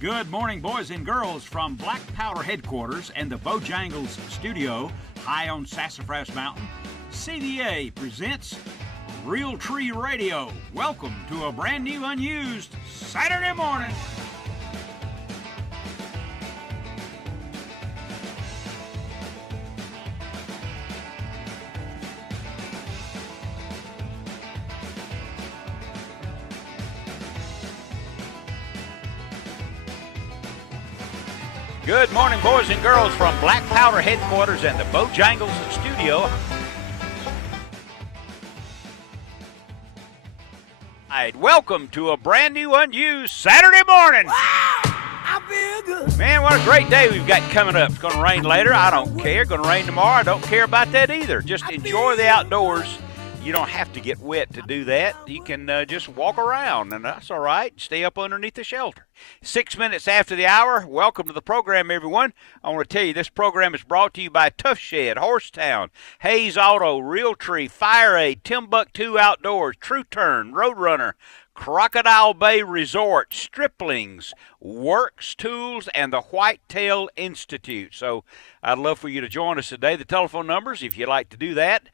Good morning, boys and girls, from Black Powder headquarters and the Bojangles studio high on Sassafras Mountain. CDA presents Real Tree Radio. Welcome to a brand new, unused Saturday morning. Good morning, boys and girls, from Black Powder headquarters and the Bojangles studio. All right, welcome to a brand new, unused Saturday morning. Wow, I feel good. Man, what a great day we've got coming up. It's going to rain later. I don't care. Going to rain tomorrow. I don't care about that either. Just enjoy the outdoors. You don't have to get wet to do that. You can just walk around, and that's all right. Stay up underneath the shelter. 6 minutes after the hour, welcome to the program, everyone. I want to tell you this program is brought to you by Tough Shed, Horsetown, Hayes Auto, Realtree, Fire Aid, Timbuktu Outdoors, True Turn, Roadrunner, Crocodile Bay Resort, Striplings, Works Tools, and the Whitetail Institute. So I'd love for you to join us today. The telephone numbers, if you'd like to do that,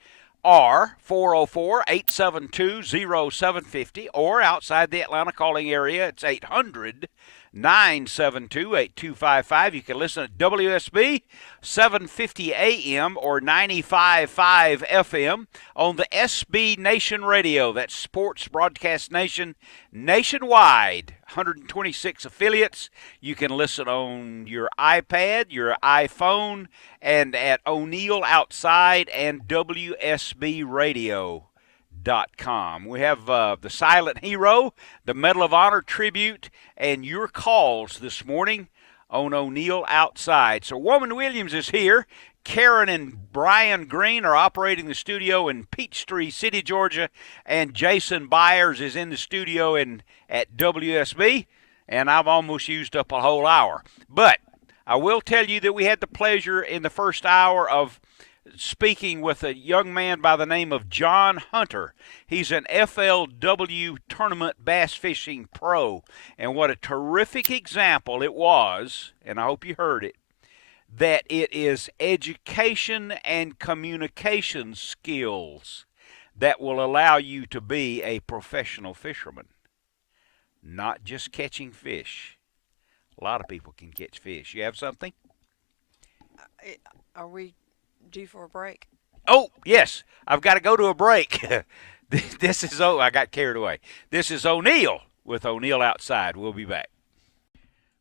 are 404-872-0750, or outside the Atlanta calling area, it's 800-972-8255. You can listen at WSB 750 AM or 95.5 FM on the SB Nation Radio. That's Sports Broadcast Nation nationwide, 126 affiliates. You can listen on your iPad, your iPhone, and at ONeill Outside and WSBRadio.com. We have the Silent Hero, the Medal of Honor tribute, and your calls this morning on ONeill Outside. So Woman Williams is here. Karen and Brian Green are operating the studio in Peachtree City, Georgia, and Jason Byers is in the studio at WSB, and I've almost used up a whole hour. But I will tell you that we had the pleasure in the first hour of speaking with a young man by the name of John Hunter. He's an FLW tournament bass fishing pro, and what a terrific example it was, and I hope you heard it, that it is education and communication skills that will allow you to be a professional fisherman, not just catching fish. A lot of people can catch fish. You have something? Are we due for a break? Oh, yes. I've got to go to a break. This is, I got carried away. This is ONeill with ONeill Outside. We'll be back.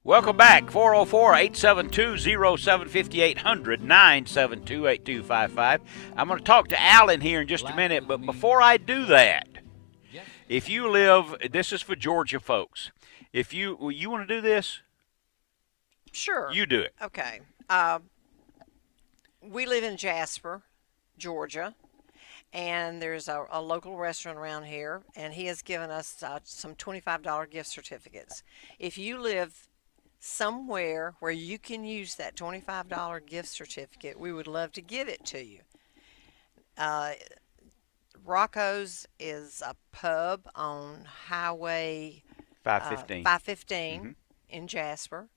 Welcome back. 404-872-0750, 800-972-8255. I'm going to talk to Alan here in just a minute, but before I do that, if you live, this is for Georgia folks. If you want to do this? Sure. You do it. Okay. We live in Jasper, Georgia, and there's a local restaurant around here, and he has given us some $25 gift certificates. If you live somewhere where you can use that $25 gift certificate, we would love to give it to you. Rocco's is a pub on Highway 515 in Jasper.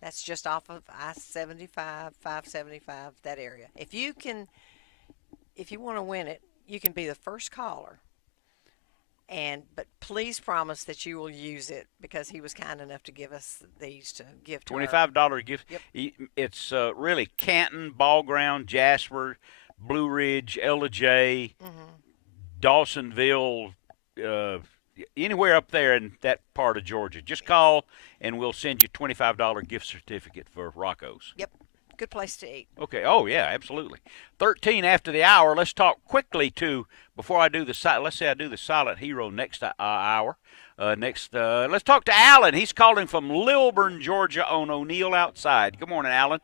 That's just off of I-75, 575, that area. If you want to win it, you can be the first caller. But please promise that you will use it, because he was kind enough to give us these to give to $25 gift. Yep. It's really Canton, Ball Ground, Jasper, Blue Ridge, Ella J, Dawsonville, anywhere up there in that part of Georgia. Just call, and we'll send you a $25 gift certificate for Rocco's. Yep. Good place to eat. Okay. Oh, yeah, absolutely. 13 after the hour. Let's talk quickly before I do let's say I do the Silent Hero next hour. Let's talk to Alan. He's calling from Lilburn, Georgia on ONeill Outside. Good morning, Alan.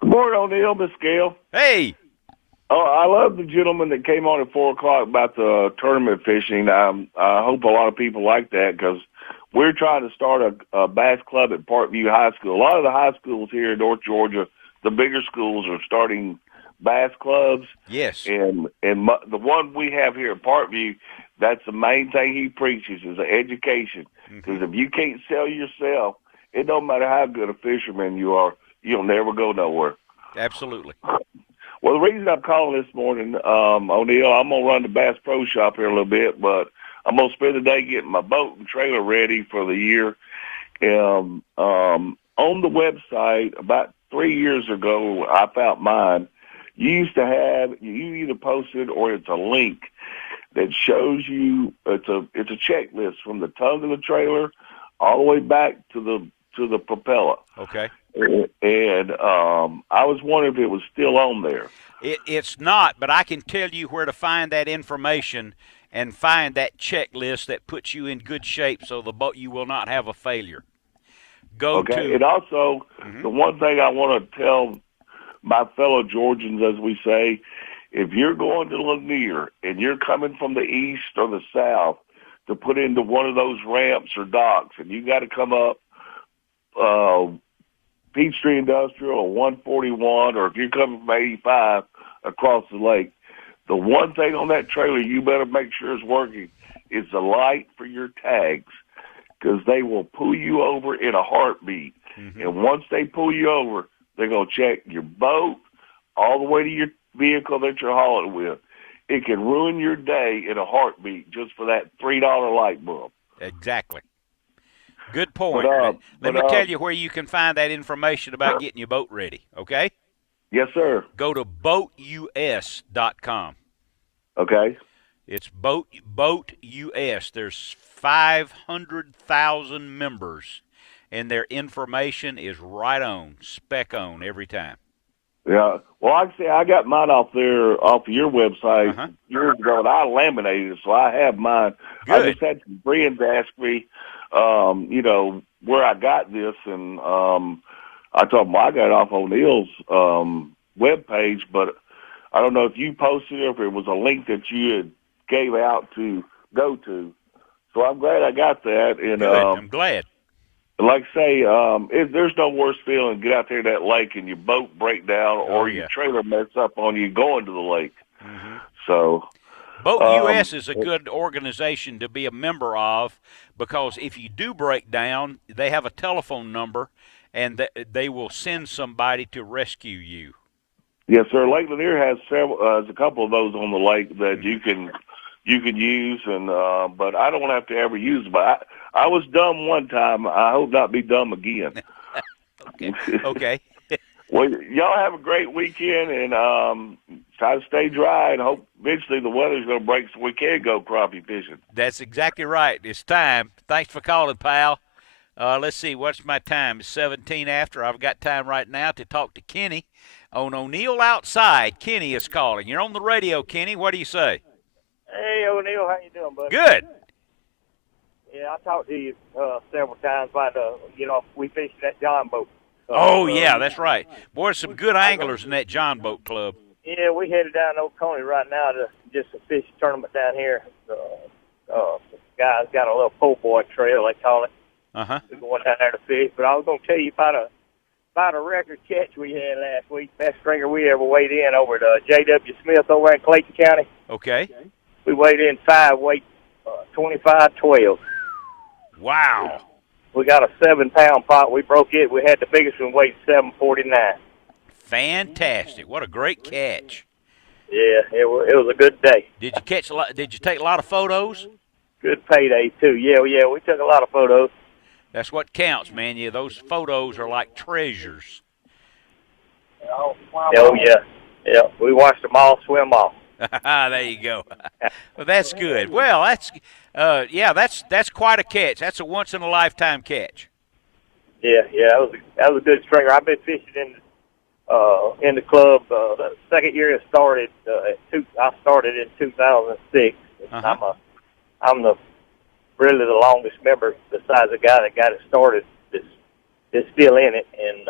Good morning, ONeill, Miss Gail. Hey. Oh, I love the gentleman that came on at 4 o'clock about the tournament fishing. I hope a lot of people like that, because we're trying to start a bass club at Parkview High School. A lot of the high schools here in North Georgia, the bigger schools, are starting bass clubs. Yes. And the one we have here at Parkview, that's the main thing he preaches, is education. Because if you can't sell yourself it don't matter how good a fisherman you are, you'll never go nowhere. Absolutely. Well, the reason I'm calling this morning, ONeill, I'm gonna run the Bass Pro Shop here a little bit, but I'm gonna spend the day getting my boat and trailer ready for the year. On the website about 3 years ago, I found mine. You either posted or it's a link that shows you it's a checklist from the tongue of the trailer all the way back to the propeller. Okay. And I was wondering if it was still on there. It's not, but I can tell you where to find that information and find that checklist that puts you in good shape so the boat you will not have a failure. And also, the one thing I want to tell my fellow Georgians, as we say, if you're going to Lanier and you're coming from the east or the south to put into one of those ramps or docks, and you got to come up Peachtree Industrial or 141, or if you're coming from 85 across the lake, the one thing on that trailer you better make sure is working is the light for your tags, because they will pull you over in a heartbeat. And once they pull you over, they're going to check your boat all the way to your vehicle that you're hauling with. It can ruin your day in a heartbeat just for that $3 light bulb. Exactly. Good point. Let me tell you where you can find that information about getting your boat ready, okay? Yes, sir. Go to boatus.com. Okay. It's Boat US. There's 500,000 members, and their information is right on, spec on every time. Yeah. Well, like I say, I got mine off of your website years ago, and I laminated it, so I have mine. Good. I just had some friends ask me, where I got this, and I told them I got it off ONeill's webpage, but I don't know if you posted it or if it was a link that you had gave out to go to. So I'm glad I got that. And good. I'm glad. Like I say, there's no worse feeling get out there to that lake and your boat break down or your trailer mess up on you going to the lake. So Boat US is a good organization to be a member of, because if you do break down, they have a telephone number, and they will send somebody to rescue you. Yes, sir. Lake Lanier has a couple of those on the lake that you can use, and but I don't have to ever use them. But I was dumb one time. I hope not be dumb again. Okay. Well, y'all have a great weekend, and try to stay dry, and hope eventually the weather's going to break so we can go crappie fishing. That's exactly right. It's time. Thanks for calling, pal. Let's see, what's my time? It's 17 after. I've got time right now to talk to Kenny on ONeill Outside. Kenny is calling. You're on the radio, Kenny. What do you say? Hey, ONeill, how you doing, buddy? Good. Yeah, I talked to you several times about, we fished that John boat. Yeah, that's right. Boy, there's some good anglers in that John Boat Club. Yeah, we headed down to Oconee right now to just a fish tournament down here. Guys got a little po' boy trail, they call it. We're going down there to fish. But I was going to tell you about a record catch we had last week. Best stringer we ever weighed in over at J.W. Smith over in Clayton County. Okay. We weighed in 5 weight, 25-12. Wow. We got a 7-pound pot. We broke it. We had the biggest one weighed 749. Fantastic! What a great catch. Yeah, it was a good day. Did you catch a lot? Did you take a lot of photos? Good payday too. Yeah, we took a lot of photos. That's what counts, man. Yeah, those photos are like treasures. Oh yeah. We watched them all swim off. There you go. Well, that's good. Well, that's quite a catch. That's a once in a lifetime catch. Yeah, that was a good stringer. I've been fishing in the club. The second year it started. I started in 2006. I'm really the longest member, besides the guy that got it started. That's still in it, and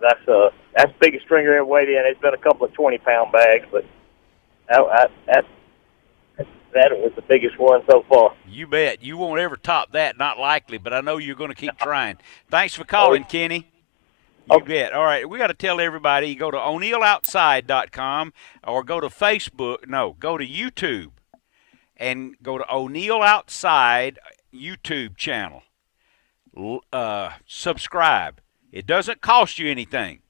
that's the biggest stringer ever weighed in. It's been a couple of 20-pound bags, but that was the biggest one so far. You bet. You won't ever top that, not likely, but I know you're going to keep trying. Thanks for calling, Kenny. You bet. All right, we got to tell everybody, go to ONeilloutside.com or go to Facebook. No, go to YouTube and go to ONeill Outside YouTube channel. subscribe. It doesn't cost you anything,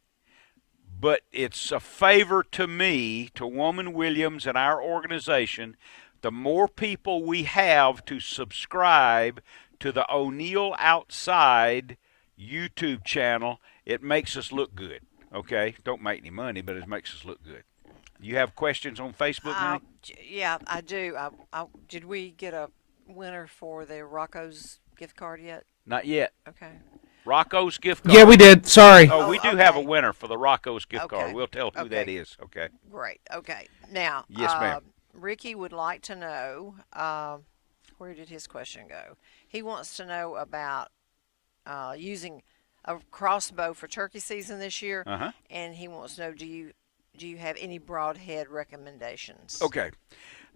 but it's a favor to me, to Woman Williams and our organization. The more people we have to subscribe to the ONeill Outside YouTube channel, it makes us look good. Okay? Don't make any money, but it makes us look good. You have questions on Facebook, honey? Yeah, I do. Did we get a winner for the Rocco's gift card yet? Not yet. Okay. Rocco's gift card. Yeah, we did. Sorry. Oh, we do okay. have a winner for the Rocco's gift Okay. card. We'll tell who that Okay. is. Okay. Great. Okay. Now, Yes, ma'am. Ricky would like to know, where did his question go? He wants to know about using a crossbow for turkey season this year, and he wants to know, do you have any broadhead recommendations? Okay.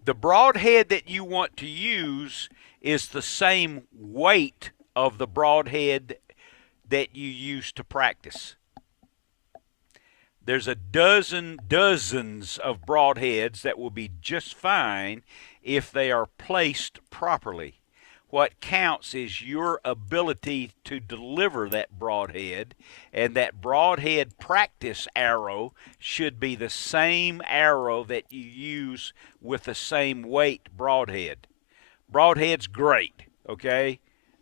The broadhead that you want to use is the same weight of the broadhead that you use to practice. There's dozens of broadheads that will be just fine if they are placed properly. What counts is your ability to deliver that broadhead, and that broadhead practice arrow should be the same arrow that you use with the same weight broadhead. Broadhead's great, okay?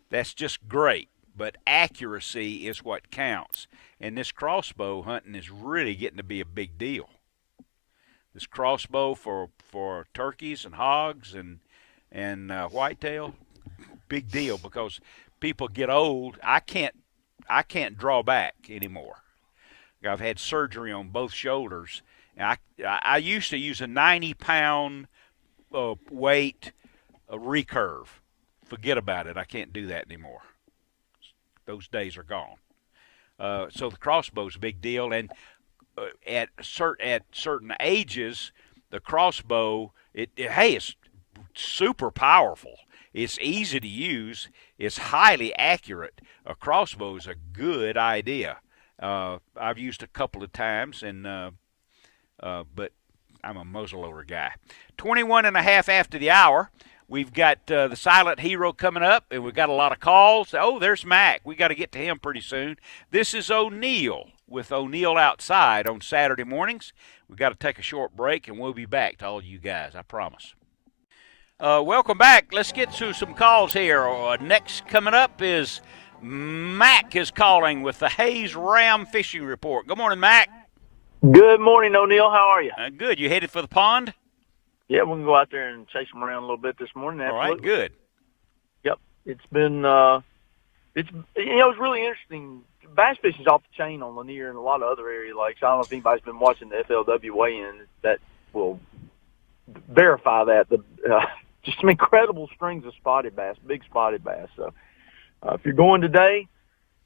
That's just great, but accuracy is what counts. And this crossbow hunting is really getting to be a big deal. This crossbow for turkeys and hogs and whitetail, big deal, because people get old. I can't draw back anymore. I've had surgery on both shoulders. And I used to use a 90-pound weight recurve. Forget about it. I can't do that anymore. Those days are gone. So the crossbow's a big deal, and at certain ages, the crossbow it's super powerful. It's easy to use. It's highly accurate. A crossbow is a good idea. I've used a couple of times, but I'm a muzzleloader guy. 21 and a half after the hour. We've got the Silent Hero coming up, and we've got a lot of calls. Oh, there's Mac. We got to get to him pretty soon. This is ONeill with ONeill Outside on Saturday mornings. We've got to take a short break, and we'll be back to all you guys, I promise. Welcome back. Let's get to some calls here. Next coming up is Mac is calling with the Hayes Ram Fishing Report. Good morning, Mac. Good morning, ONeill. How are you? Good. You headed for the pond? Yeah, we can go out there and chase them around a little bit this morning. Absolutely. All right, good. Yep, it's been it's really interesting. Bass fishing's off the chain on Lanier and a lot of other area lakes. I don't know if anybody's been watching the FLW weigh-in that will verify that. Just some incredible strings of spotted bass, big spotted bass. So if you're going today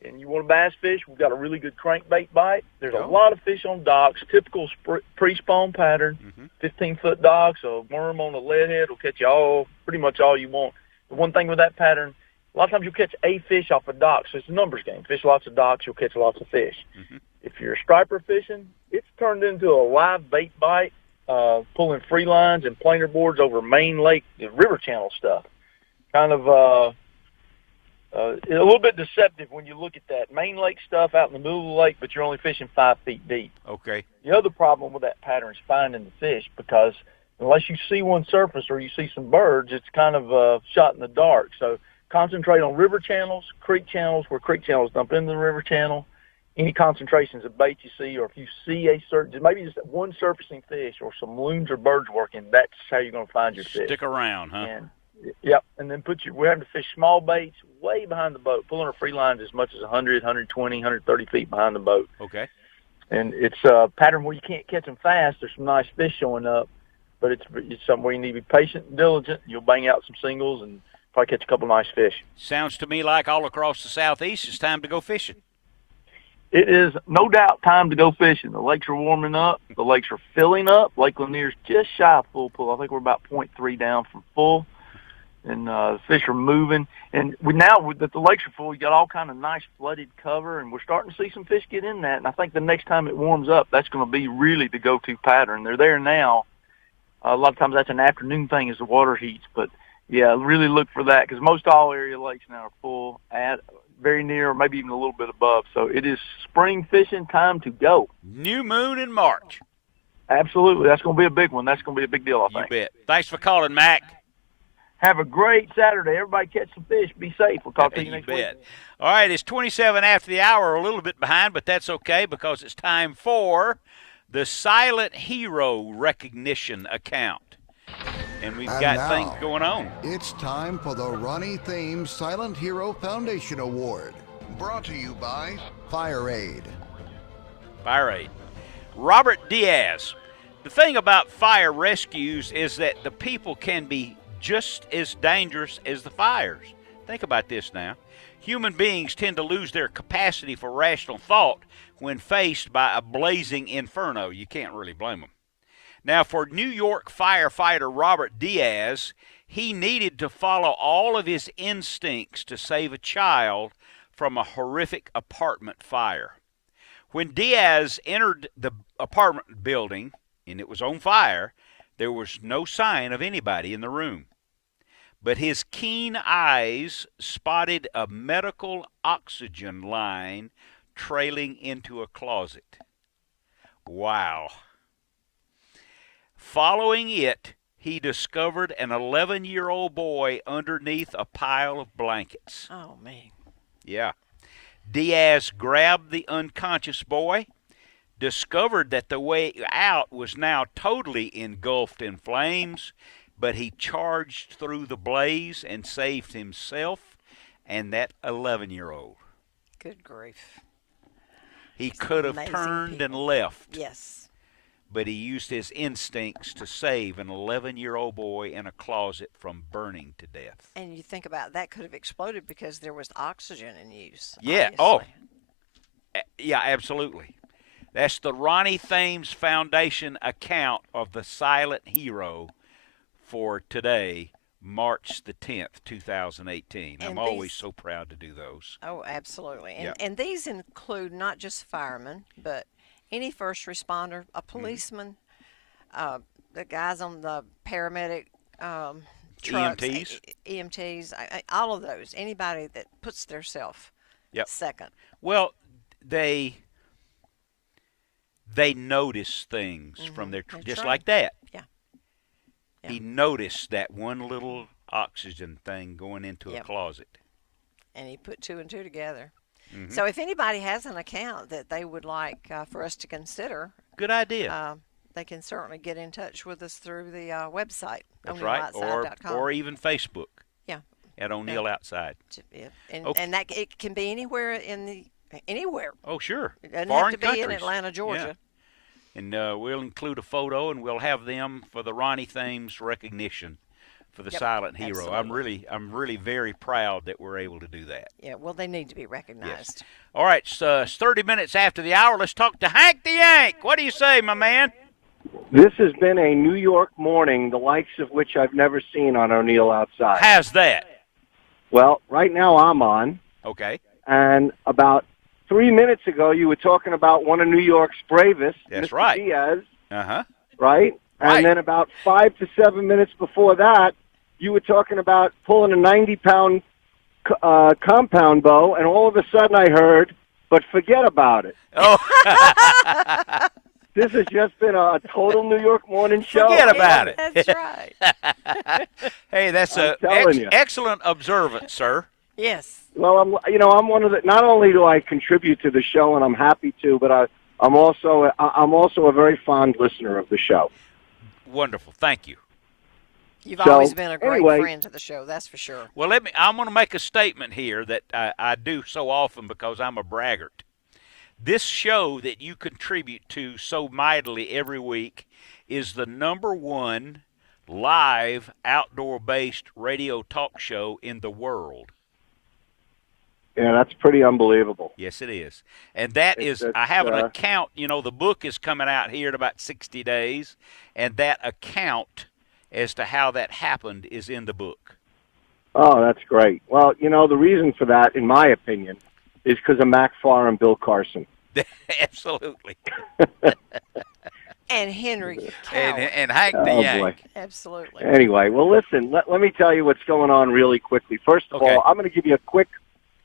and you want to bass fish, we've got a really good crankbait bite. There's a lot of fish on docks, typical pre-spawn pattern, 15-foot docks, a worm on a lead head will catch you pretty much all you want. The one thing with that pattern, a lot of times you'll catch a fish off a dock, so it's a numbers game. Fish lots of docks, you'll catch lots of fish. If you're a striper fishing, it's turned into a live bait bite, pulling free lines and planer boards over main lake, river channel stuff. Kind of a little bit deceptive when you look at that main lake stuff out in the middle of the lake, but you're only fishing 5 feet deep. Okay. The other problem with that pattern is finding the fish, because unless you see one surface or you see some birds, it's kind of shot in the dark. So concentrate on river channels, creek channels, where creek channels dump into the river channel. Any concentrations of bait you see, or if you see maybe just one surfacing fish or some loons or birds working, that's how you're going to find your fish. Stick around, huh? And then we're having to fish small baits way behind the boat, pulling our free lines as much as 100, 120, 130 feet behind the boat. Okay. And it's a pattern where you can't catch them fast. There's some nice fish showing up, but it's something where you need to be patient and diligent. You'll bang out some singles and probably catch a couple nice fish. Sounds to me like all across the southeast it's time to go fishing. It is no doubt time to go fishing. The lakes are warming up. The lakes are filling up. Lake Lanier's just shy of full pull. I think we're about 0.3 down from full. And the fish are moving. And now that the lakes are full, you got all kind of nice flooded cover, and we're starting to see some fish get in that. And I think the next time it warms up, that's going to be really the go-to pattern. They're there now. A lot of times that's an afternoon thing as the water heats. But, yeah, really look for that, because most all area lakes now are full. very near, or maybe even a little bit above. So it is spring fishing time to go. New moon in March. Absolutely. That's going to be a big one. That's going to be a big deal, I think. You bet. Thanks for calling, Mac. Have a great Saturday. Everybody catch some fish. Be safe. We'll talk to you next week. All right, it's 27 after the hour, a little bit behind, but that's okay because it's time for the Silent Hero Recognition Account. And we've got things going on. It's time for the Ronnie Thames Silent Hero Foundation Award. Brought to you by Fire Aid. Fire Aid. Robert Diaz. The thing about fire rescues is that the people can be just as dangerous as the fires. Think about this now. Human beings tend to lose their capacity for rational thought when faced by a blazing inferno. You can't really blame them. Now, for New York firefighter Robert Diaz, he needed to follow all of his instincts to save a child from a horrific apartment fire. When Diaz entered the apartment building, and it was on fire, there was no sign of anybody in the room. But his keen eyes spotted a medical oxygen line trailing into a closet. Wow. Following it, he discovered an 11-year-old boy underneath a pile of blankets. Oh, man. Yeah. Diaz grabbed the unconscious boy, discovered that the way out was now totally engulfed in flames, but he charged through the blaze and saved himself and that 11-year-old. Good grief. He could have turned and left. Yes. But he used his instincts to save an 11-year-old boy in a closet from burning to death. And you think about that could have exploded because there was oxygen in use. Yeah. Obviously. Oh, yeah, absolutely. That's the Ronnie Thames Foundation account of the Silent Hero for today, March the 10th, 2018. I'm always so proud to do those. Oh, absolutely. Yeah. And these include not just firemen, but any first responder, a policeman, the guys on the paramedic trucks, EMTs, all of those. Anybody that puts theirself second. Well, they notice things from their just like that. Yeah. He noticed that one little oxygen thing going into a closet. And he put two and two together. So if anybody has an account that they would like for us to consider, good idea. They can certainly get in touch with us through the website. That's right, or even Facebook. Yeah. At ONeill Outside. And that it can be anywhere anywhere. Oh, sure. It doesn't Foreign have to countries. be in Atlanta, Georgia. Yeah. And we'll include a photo, and we'll have them for the Ronnie Thames recognition for the Silent Hero. Absolutely. I'm really very proud that we're able to do that. Yeah, well, they need to be recognized. Yes. All right, so it's 30 minutes after the hour. Let's talk to Hank the Yank. What do you say, my man? This has been a New York morning, the likes of which I've never seen on ONeill Outside. How's that? Well, right now I'm on. Okay. And about 3 minutes ago, you were talking about one of New York's bravest, That's Mr. right. Diaz. Uh-huh. Right? And then about 5 to 7 minutes before that, you were talking about pulling a 90-pound compound bow, and all of a sudden I heard, but forget about it. Oh. This has just been a total New York morning show. Forget about it. That's right. Hey, that's an excellent observance, sir. Yes. Well, I'm one of the. Not only do I contribute to the show, and I'm happy to, but I'm also a very fond listener of the show. Wonderful. Thank you. You've always been a great friend to the show, that's for sure. Well, I'm going to make a statement here that I do so often because I'm a braggart. This show that you contribute to so mightily every week is the #1 live outdoor-based radio talk show in the world. Yeah, that's pretty unbelievable. Yes, it is. And I have an account. You know, the book is coming out here in about 60 days, and that account as to how that happened is in the book. Oh, that's great. Well, the reason for that, in my opinion, is because of Mac Farr and Bill Carson. Absolutely. And Henry Cowell. And Hank the Yank. Boy. Absolutely. Anyway, well, listen, let me tell you what's going on really quickly. First of all, I'm going to give you a quick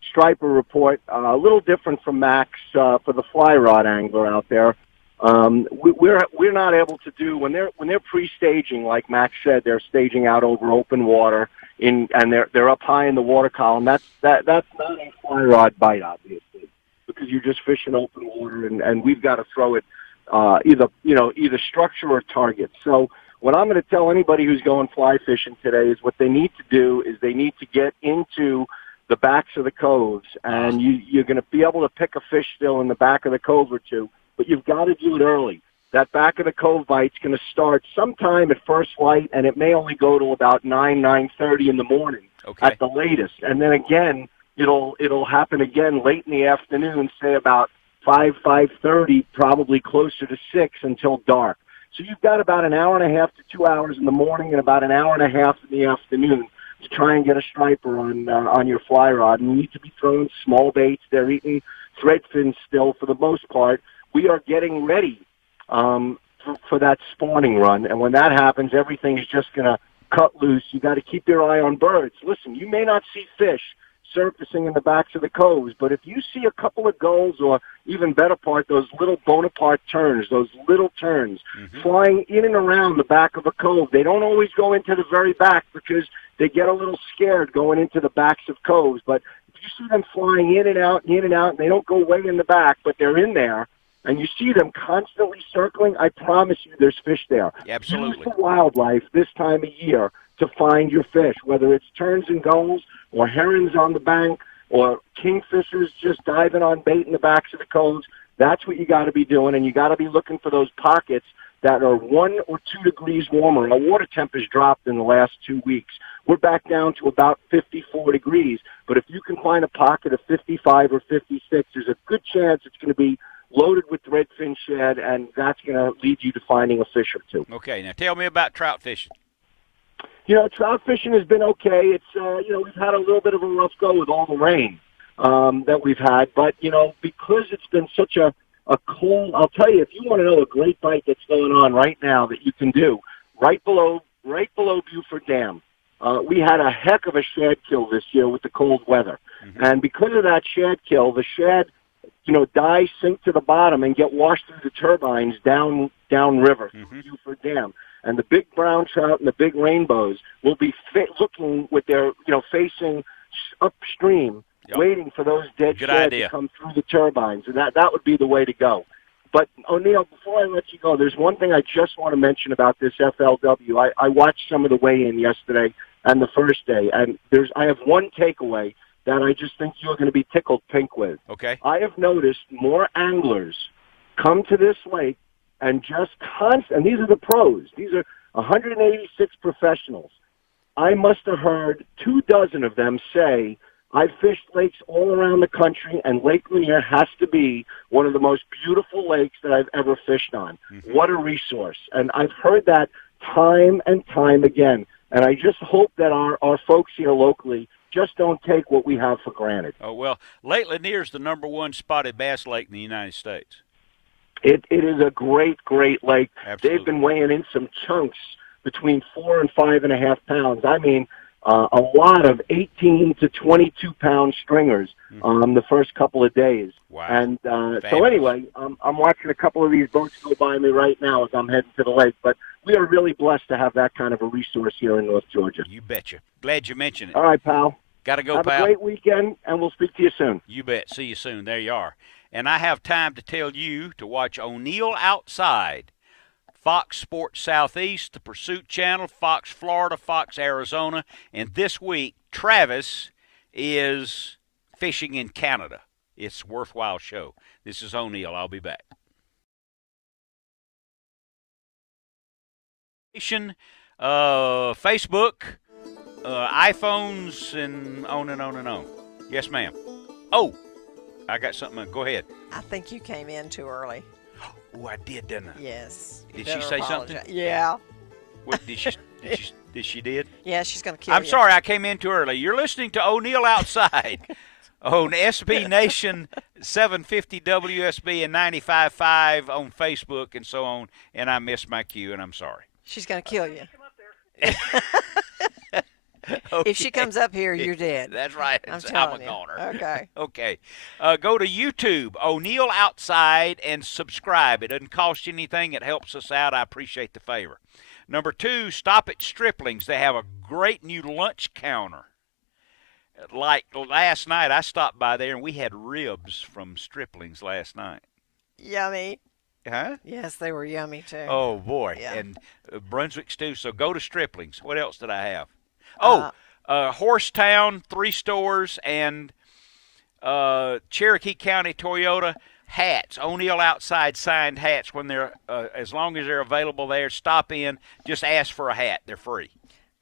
striper report, a little different from Max for the fly rod angler out there. We're not able to do when they're pre-staging, like Max said, they're staging out over open water and they're up high in the water column. That's not a fly rod bite, obviously, because you're just fishing open water, and we've got to throw it either structure or target. So what I'm going to tell anybody who's going fly fishing today is what they need to do is they need to get into the backs of the coves, and you're going to be able to pick a fish still in the back of the cove or two, but you've got to do it early. That back of the cove bite's going to start sometime at first light, and it may only go to about 9:30 in the morning at the latest. And then again, it'll happen again late in the afternoon, say about 5:30, probably closer to 6 until dark. So you've got about an hour and a half to 2 hours in the morning and about an hour and a half in the afternoon to try and get a striper on your fly rod. And you need to be throwing small baits. They're eating threadfin still for the most part. We are getting ready for that spawning run. And when that happens, everything is just going to cut loose. You got to keep your eye on birds. Listen, you may not see fish surfacing in the backs of the coves, but if you see a couple of gulls, or even better part, those little Bonaparte terns, those little terns flying in and around the back of a cove, they don't always go into the very back because they get a little scared going into the backs of coves. But if you see them flying in and out, and they don't go way in the back, but they're in there, and you see them constantly circling, I promise you there's fish there. Absolutely. Use the wildlife this time of year to find your fish, whether it's terns and gulls or herons on the bank or kingfishers just diving on bait in the backs of the coves. That's what you got to be doing, and you got to be looking for those pockets that are 1 or 2 degrees warmer. Our water temp has dropped in the last 2 weeks. We're back down to about 54 degrees, but if you can find a pocket of 55 or 56, there's a good chance it's going to be loaded with redfin shad, and that's going to lead you to finding a fish or two. Okay, now tell me about trout fishing. Trout fishing has been okay. It's, we've had a little bit of a rough go with all the rain that we've had. But, because it's been such a cold, I'll tell you, if you want to know a great bite that's going on right now that you can do, right below Buford Dam, we had a heck of a shad kill this year with the cold weather. And because of that shad kill, the shad, die, sink to the bottom, and get washed through the turbines down river through Buford Dam. And the big brown trout and the big rainbows will be looking with their, facing upstream, waiting for those dead shad to come through the turbines. And that would be the way to go. But, ONeill, before I let you go, there's one thing I just want to mention about this FLW. I watched some of the weigh-in yesterday and the first day, and I have one takeaway that I just think you're going to be tickled pink with. Okay. I have noticed more anglers come to this lake and just and these are the pros. These are 186 professionals. I must have heard 24 of them say, I've fished lakes all around the country, and Lake Lanier has to be one of the most beautiful lakes that I've ever fished on. What a resource. And I've heard that time and time again. And I just hope that our folks here locally just don't take what we have for granted. Oh, well, Lake Lanier is the #1 spotted bass lake in the United States. It is a great, great lake. Absolutely. They've been weighing in some chunks between 4 and 5.5 pounds. I mean, a lot of 18 to 22 pound stringers the first couple of days. Wow. And so anyway, I'm watching a couple of these boats go by me right now as I'm heading to the lake. But we are really blessed to have that kind of a resource here in North Georgia. You betcha. Glad you mentioned it. All right, pal. Got to go, have pal. Have a great weekend, and we'll speak to you soon. You bet. See you soon. There you are. And I have time to tell you to watch ONeill Outside, Fox Sports Southeast, the Pursuit Channel, Fox Florida, Fox Arizona, and this week Travis is fishing in Canada. It's a worthwhile show. This is ONeill. I'll be back. Facebook, iPhones, and on and on and on. Yes, ma'am. Oh, I got something. Go ahead. I think you came in too early. Oh, I did, didn't I? Yes. Did she say something? Yeah. What did she? Did she did? Yeah, she's gonna kill I'm you. sorry, I came in too early. You're listening to ONeill Outside on SB Nation 750 WSB and 95.5 on Facebook and so on. And I missed my cue, and I'm sorry. She's gonna kill you. Okay. If she comes up here, you're dead. That's right. I'm I'm telling a you. goner. Okay. Okay. Go to YouTube, ONeill Outside, and subscribe. It doesn't cost you anything. It helps us out. I appreciate the favor. Number 2, stop at Stripling's. They have a great new lunch counter. Like last night, I stopped by there, and we had ribs from Stripling's last night. Yummy. Huh? Yes, they were yummy too. Oh, boy. Yeah. And Brunswick stew. So go to Stripling's. What else did I have? Horsetown, 3 stores, and Cherokee County Toyota hats. ONeill Outside signed hats when they're, as long as they're available there, stop in, just ask for a hat. They're free.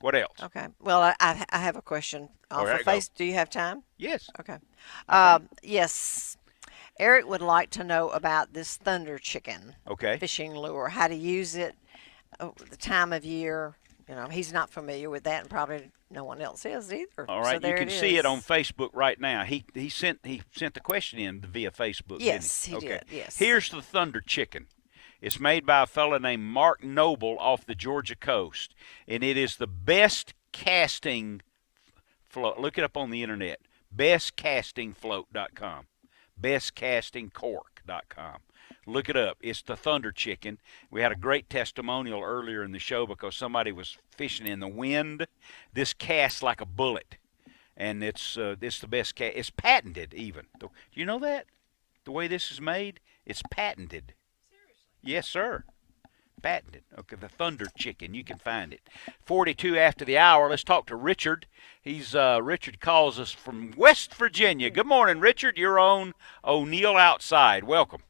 What else? Okay. Well, I have a question. right, Do you have time? Yes. Okay. Yes. Eric would like to know about this thunder chicken fishing lure, how to use it, the time of year. You know, he's not familiar with that, and probably no one else is either. All right, so you can see it on Facebook right now. He sent the question in via Facebook. Yes, didn't he did. Yes. Here's the thunder chicken. It's made by a fellow named Mark Noble off the Georgia coast, and it is the best casting float. Look it up on the internet. Bestcastingfloat.com. Bestcastingcork.com. Look it up. It's the Thunder Chicken. We had a great testimonial earlier in the show because somebody was fishing in the wind. This casts like a bullet, and it's the best cast. It's patented even. Do you know that? The way this is made, it's patented. Seriously? Yes, sir. Patented. Okay, the Thunder Chicken. You can find it. 42 after the hour. Let's talk to Richard. Richard calls us from West Virginia. Good morning, Richard. You're on ONeill Outside. Welcome.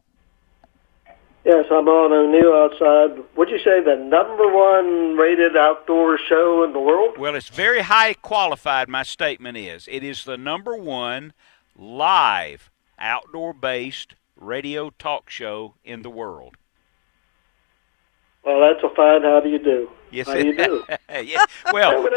Yes, I'm on ONeill Outside. Would you say the #1 rated outdoor show in the world? Well, it's very high qualified, my statement is. It is the #1 live outdoor-based radio talk show in the world. Well, that's a fine how do you do. Yes, how do you do? Yeah. Well,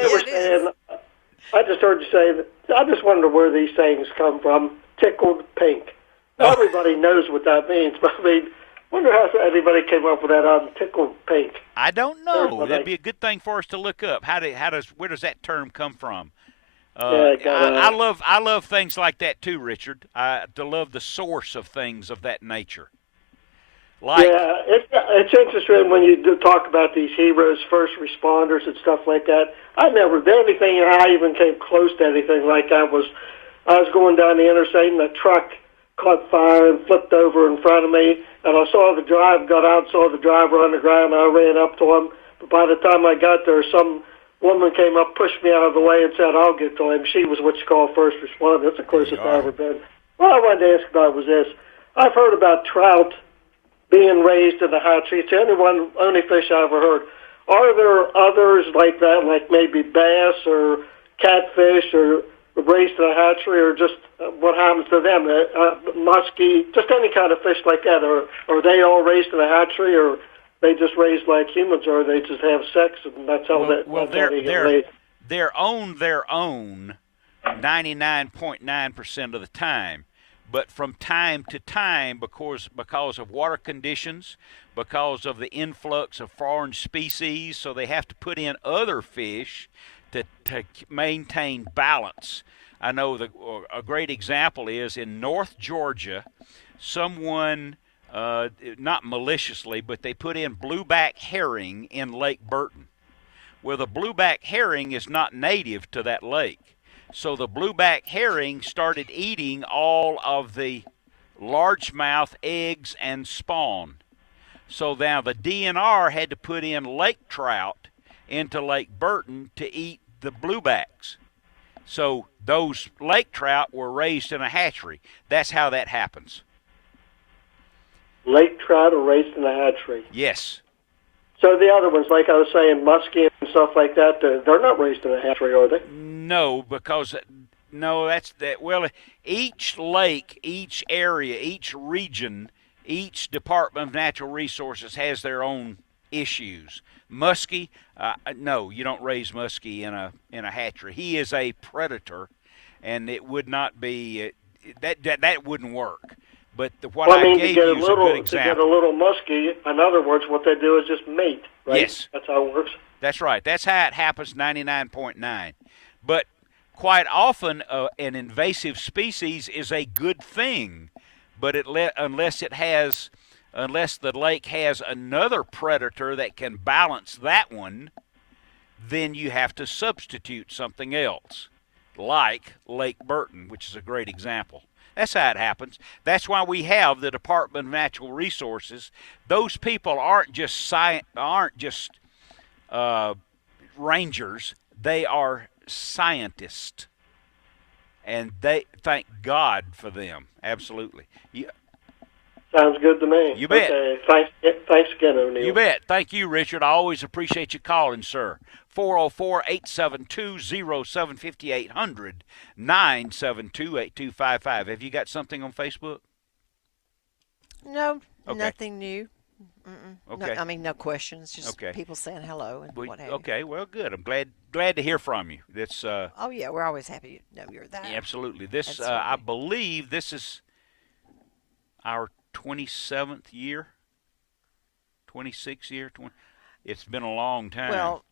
I just heard you say that. I just wonder where these things come from. Tickled pink. Everybody knows what that means, but I mean, wonder how anybody came up with that on tickled pink. I don't know. That'd be a good thing for us to look up. Where does that term come from? I love things like that too, Richard. To love the source of things of that nature. It's interesting when you do talk about these heroes, first responders, and stuff like that. The only thing I even came close to anything like that was I was going down the interstate and a truck caught fire and flipped over in front of me, and I saw the driver on the ground, and I ran up to him. But by the time I got there, some woman came up, pushed me out of the way, and said, "I'll get to him." She was what you call first responder. That's the closest I've ever been. What I wanted to ask about was this. I've heard about trout being raised in the hatchery. It's the only fish I ever heard. Are there others like that, like maybe bass or catfish or raised in a hatchery, or just what happens to them? Muskie, just any kind of fish like that. Are they all raised in a hatchery, or they just raised like humans, or they just have sex and that's how they get raised? They're on their own 99.9% of the time. But from time to time, because of water conditions, because of the influx of foreign species, so they have to put in other fish to maintain balance. I know a great example is in North Georgia, someone, not maliciously, but they put in blueback herring in Lake Burton. Well, the blueback herring is not native to that lake. So the blueback herring started eating all of the largemouth eggs and spawn. So now the DNR had to put in lake trout into Lake Burton to eat the bluebacks. So those lake trout were raised in a hatchery. That's how that happens. Lake trout are raised in a hatchery? Yes. So the other ones, like I was saying, muskie and stuff like that, they're not raised in a hatchery, are they? No, well, each lake, each area, each region, each Department of Natural Resources has their own issues. Muskie, no, you don't raise muskie in a hatchery. He is a predator, and it would not be that wouldn't work. But I gave you is a good example. To get a little muskie, in other words, what they do is just mate, right? Yes. That's how it works. That's right. That's how it happens 99.9. But quite often, an invasive species is a good thing, but unless the lake has another predator that can balance that one, then you have to substitute something else, like Lake Burton, which is a great example. That's how it happens. That's why we have the Department of Natural Resources. Those people aren't just rangers. They are scientists, and they thank God for them. Absolutely. Sounds good to me. You bet. Okay. Thanks again, ONeill. You bet. Thank you, Richard. I always appreciate you calling, sir. 404-872-0750, 800-972-8255. Have you got something on Facebook? No, Okay. nothing new. Okay. No, I mean, no questions. Just Okay. people saying hello and what have you. Okay, well, good. I'm glad to hear from you. That's Oh yeah, we're always happy to know you're there. absolutely. This Absolutely. I believe this is our 27th year, 26th year. It's been a long time. Well,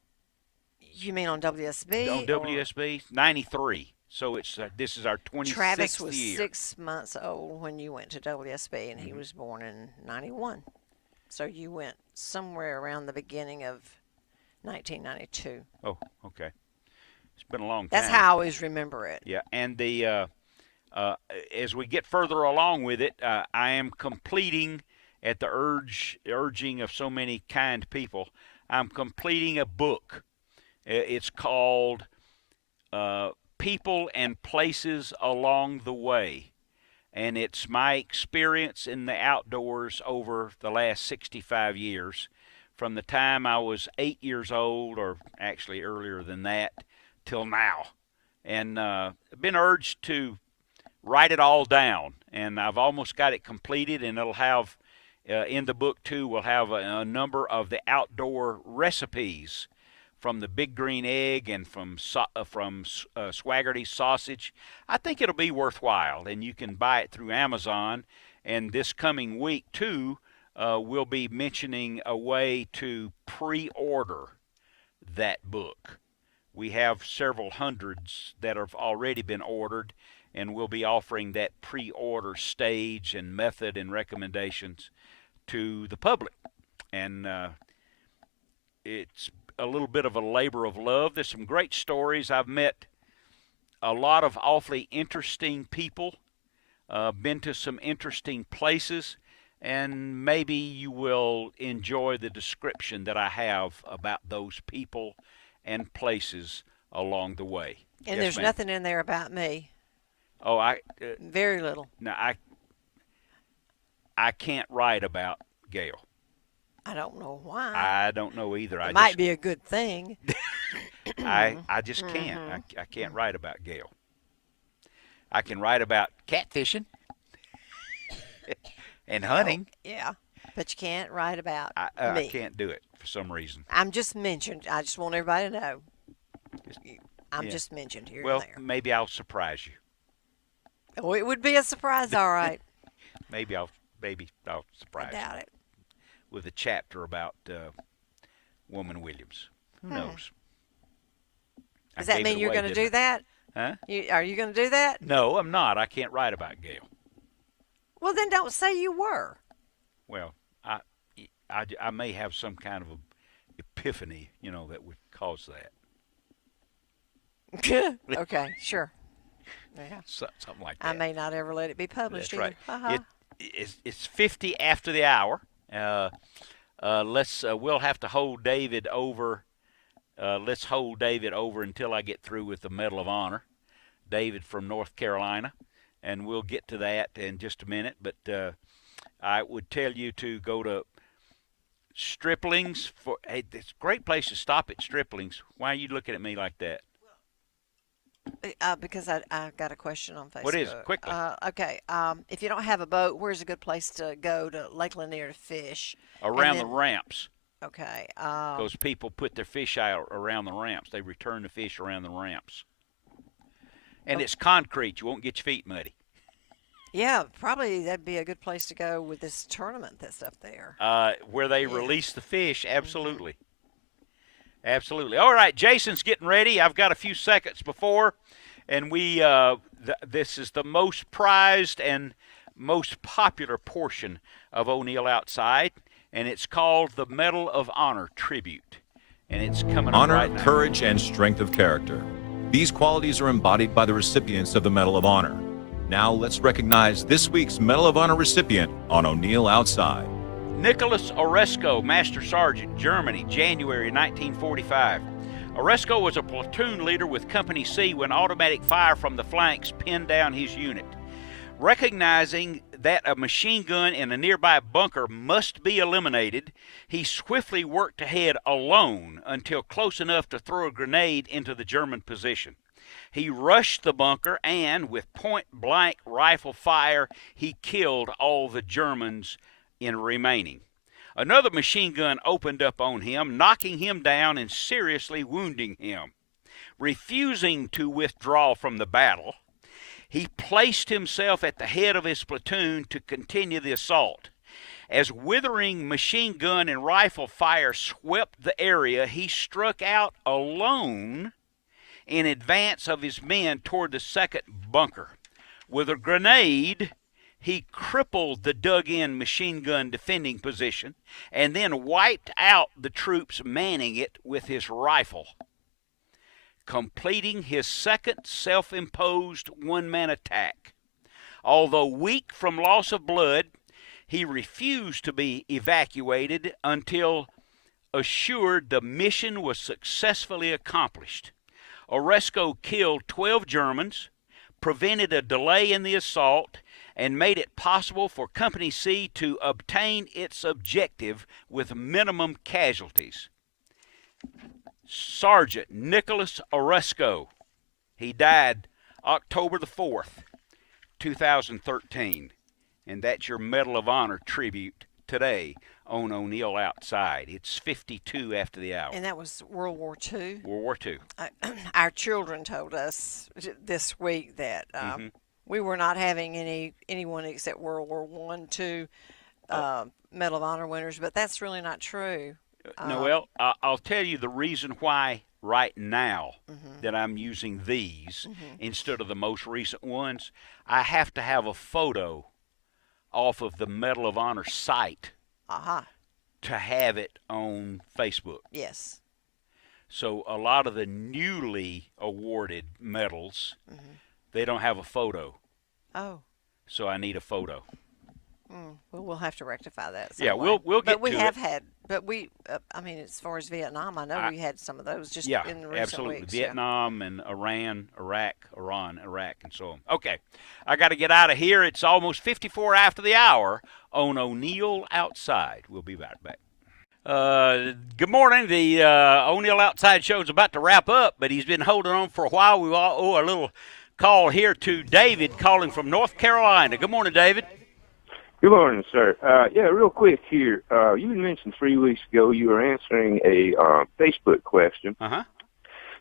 you mean on WSB? On WSB, 93. So this is our 26th Travis was year. 6 months old when you went to WSB, and he was born in '91. So you went somewhere around the beginning of 1992. Oh, okay. It's been a long time. That's how I always remember it. Yeah, and as we get further along with it, I am completing, at the urging of so many kind people, I'm completing a book. It's called People and Places Along the Way. And it's my experience in the outdoors over the last 65 years, from the time I was 8 years old, or actually earlier than that, till now. And I've been urged to write it all down, and I've almost got it completed, and it'll have, in the book too, we'll have a number of the outdoor recipes, from the Big Green Egg and from Swaggerty Sausage. I think it'll be worthwhile, and you can buy it through Amazon. And this coming week, too, we'll be mentioning a way to pre-order that book. We have several hundreds that have already been ordered, and we'll be offering that pre-order stage and method and recommendations to the public. And it's a little bit of a labor of love. There's some great stories. I've met a lot of awfully interesting people, been to some interesting places, and maybe you will enjoy the description that I have about those people and places along the way. And Yes, there's ma'am. nothing in there about me. Oh, Very little. no, I can't write about Gail. I don't know why. I don't know either. It might be a good thing. I just can't. I can't write about Gail. I can write about catfishing and hunting. Oh, yeah, but you can't write about me. I can't do it for some reason. I'm just mentioned. I just want everybody to know. I'm yeah. just mentioned here Well, and there. maybe I'll surprise you. Oh, it would be a surprise, all right. Maybe I'll surprise I doubt it. you with a chapter about Woman Williams. Who knows? I Does that gave mean it you're away, going to do didn't that? I? Huh? Are you going to do that? No, I'm not. I can't write about Gail. Well, then don't say you were. Well, I may have some kind of a epiphany, that would cause that. Okay, sure. Yeah. Something like that. I may not ever let it be published. That's right. Uh-huh. It's 50 after the hour. We'll have to hold David over. Let's hold David over until I get through with the Medal of Honor. David from North Carolina, and we'll get to that in just a minute. But I would tell you to go to Stripling's. Hey, it's a great place to stop at Stripling's. Why are you looking at me like that? Because I got a question on Facebook. What is it? Quickly. Okay. If you don't have a boat, where's a good place to go to Lake Lanier to fish? Around the ramps. Okay. Because people put their fish out around the ramps. They return the fish around the ramps. And it's concrete. You won't get your feet muddy. Yeah, probably that'd be a good place to go with this tournament that's up there. Where they release the fish, absolutely. Absolutely. All right, Jason's getting ready. I've got a few seconds before, and this is the most prized and most popular portion of ONeill Outside, and it's called the Medal of Honor Tribute, and it's coming up right now. Honor, courage, and strength of character. These qualities are embodied by the recipients of the Medal of Honor. Now let's recognize this week's Medal of Honor recipient on ONeill Outside. Nicholas Oresko, Master Sergeant, Germany, January 1945. Oresko was a platoon leader with Company C when automatic fire from the flanks pinned down his unit. Recognizing that a machine gun in a nearby bunker must be eliminated, he swiftly worked ahead alone until close enough to throw a grenade into the German position. He rushed the bunker and, with point-blank rifle fire, he killed all the Germans remaining. Another machine gun opened up on him, knocking him down and seriously wounding him. Refusing to withdraw from the battle, he placed himself at the head of his platoon to continue the assault. As withering machine gun and rifle fire swept the area, he struck out alone in advance of his men toward the second bunker. With a grenade, he crippled the dug-in machine gun defending position and then wiped out the troops manning it with his rifle, completing his second self-imposed one-man attack. Although weak from loss of blood, he refused to be evacuated until assured the mission was successfully accomplished. Oresko killed 12 Germans, prevented a delay in the assault, and made it possible for Company C to obtain its objective with minimum casualties. Sergeant Nicholas Oresko. He died October the 4th, 2013. And that's your Medal of Honor tribute today on ONeill Outside. It's 52 after the hour. And that was World War II? World War II. Our children told us this week that we were not having anyone except World War I, II Medal of Honor winners, but that's really not true. Noelle, I'll tell you the reason why right now that I'm using these instead of the most recent ones. I have to have a photo off of the Medal of Honor site to have it on Facebook. Yes. So a lot of the newly awarded medals, they don't have a photo. Oh. So I need a photo. Well, we'll have to rectify that. Yeah, we'll get But we to have it. had, but we, I mean, as far as Vietnam, I know we had some of those just in the recent absolutely. weeks. Vietnam and Iran, Iraq, and so on. Okay, I got to get out of here. It's almost 54 after the hour on ONeill Outside. We'll be right back. Good morning. The ONeill Outside show is about to wrap up, but he's been holding on for a while. We all owe a little call here to David calling from North Carolina. Good morning, David. Good morning, sir. Yeah, real quick here. You mentioned 3 weeks ago you were answering a Facebook question.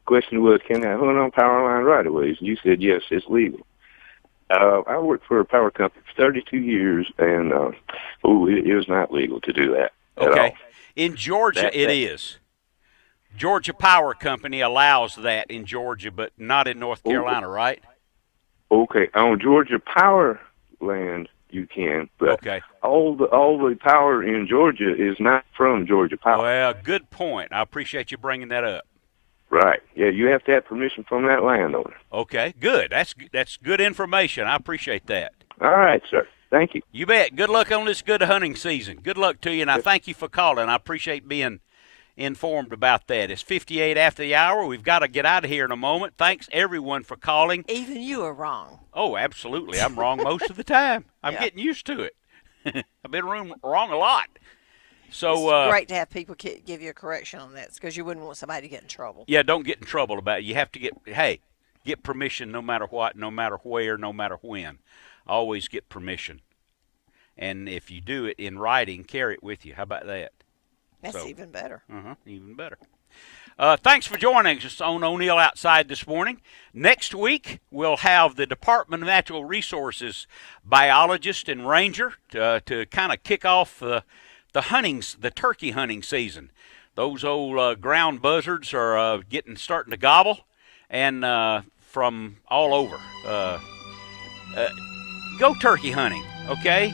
Question was, can I hunt on power line right-of-ways? And you said, yes, it's legal. I worked for a power company for 32 years, and it was not legal to do that at all. In Georgia, it is. Georgia Power Company allows that in Georgia, but not in North Carolina, right? Okay. On Georgia Power land, you can, but all the power in Georgia is not from Georgia Power. Well, good point. I appreciate you bringing that up. Right. Yeah, you have to have permission from that landowner. Okay, good. That's good information. I appreciate that. All right, sir. Thank you. You bet. Good luck on this good hunting season. Good luck to you, and I thank you for calling. I appreciate being informed about that. It's 58 after the hour. We've got to get out of here in a moment. Thanks, everyone, for calling. Even you are wrong. Oh, absolutely. I'm wrong most of the time. I'm getting used to it. I've been wrong a lot. So it's great to have people give you a correction on that because you wouldn't want somebody to get in trouble. Yeah, don't get in trouble about it. You have to get permission no matter what, no matter where, no matter when. Always get permission. And if you do it in writing, carry it with you. How about that? That's even better. Even better. Thanks for joining us on ONeill Outside this morning. Next week, we'll have the Department of Natural Resources biologist and ranger to kind of kick off the turkey hunting season. Those old ground buzzards are starting to gobble, and from all over. Go turkey hunting, okay?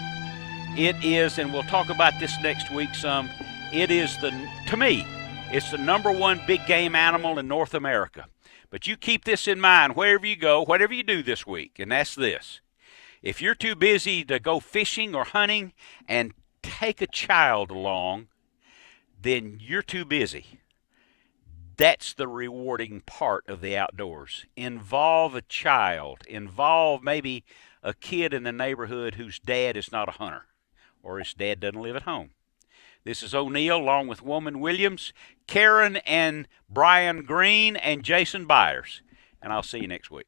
It is, and we'll talk about this next week some. It is to me, it's the #1 big game animal in North America. But you keep this in mind wherever you go, whatever you do this week, and that's this. If you're too busy to go fishing or hunting and take a child along, then you're too busy. That's the rewarding part of the outdoors. Involve a child. Involve maybe a kid in the neighborhood whose dad is not a hunter or his dad doesn't live at home. This is ONeill along with Woman Williams, Karen and Brian Green, and Jason Byers. And I'll see you next week.